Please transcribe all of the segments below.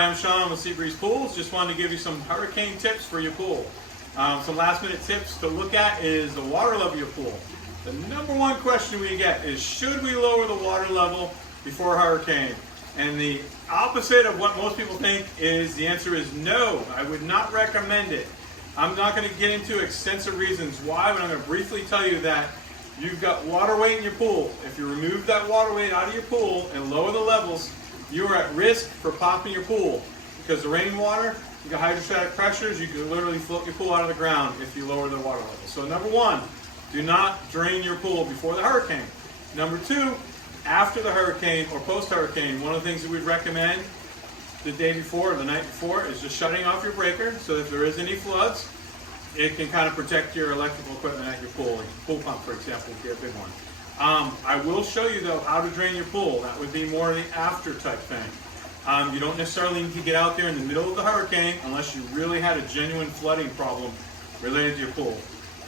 I'm Sean with Seabreeze Pools. Just wanted to give you some hurricane tips for your pool. Some last minute tips to look at is the water level of your pool. The number one question we get is, should we lower the water level before a hurricane? And the opposite of what most people think is, the answer is no. I would not recommend it. I'm not going to get into extensive reasons why, but I'm going to briefly tell you that you've got water weight in your pool. If you remove that water weight out of your pool and lower the levels, you are at risk for popping your pool, because the rainwater, you got hydrostatic pressures, you can literally float your pool out of the ground if you lower the water level. So number one, do not drain your pool before the hurricane. Number two, after the hurricane or post-hurricane, one of the things that we recommend the day before or the night before is just shutting off your breaker, so if there is any floods, it can kind of protect your electrical equipment at your pool, like your pool pump, for example, if you're a big one. I will show you, though, how to drain your pool. That would be more of the after type thing. You don't necessarily need to get out there in the middle of the hurricane unless you really had a genuine flooding problem related to your pool.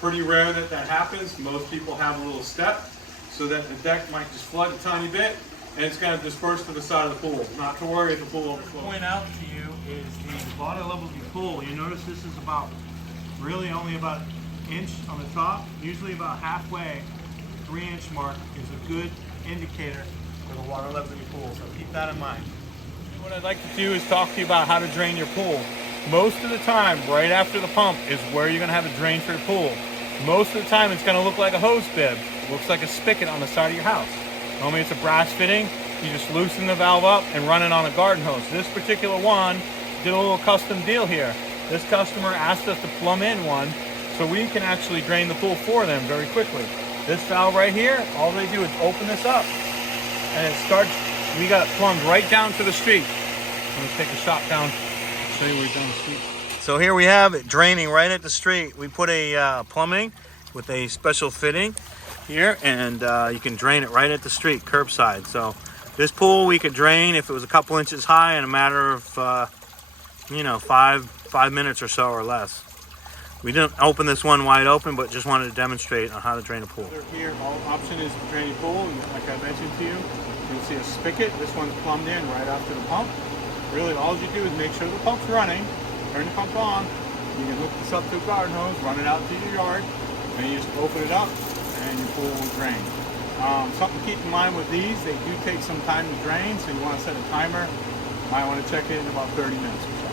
Pretty rare that that happens. Most people have a little step so that the deck might just flood a tiny bit and it's going to disperse to the side of the pool. Not to worry if the pool overflows. Point out to you is the water level of your pool. You notice this is about really only about an inch on the top, usually about halfway. 3-inch mark is a good indicator for the water level of your pool, so keep that in mind. What I'd like to do is talk to you about how to drain your pool. Most of the time, right after the pump is where you're going to have a drain for your pool. Most of the time, it's going to look like a hose bib. It looks like a spigot on the side of your house. Normally, it's a brass fitting. You just loosen the valve up and run it on a garden hose. This particular one did a little custom deal here. This customer asked us to plumb in one so we can actually drain the pool for them very quickly. This valve right here, all they do is open this up and it starts, we got it plumbed right down to the street. I'm gonna take a shot down, show you where it's down the street. So here we have it draining right at the street. We put a plumbing with a special fitting here, and you can drain it right at the street, curbside. So this pool we could drain if it was a couple inches high in a matter of, 5 minutes or so or less. We didn't open this one wide open, but just wanted to demonstrate on how to drain a pool. Here, all option is to drain your pool, and like I mentioned to you, you'll see a spigot. This one's plumbed in right after the pump. Really, all you do is make sure the pump's running, turn the pump on. You can hook this up to a garden hose, run it out to your yard, and you just open it up, and your pool will drain. Something to keep in mind with these, they do take some time to drain, so you want to set a timer. You might want to check it in about 30 minutes or so.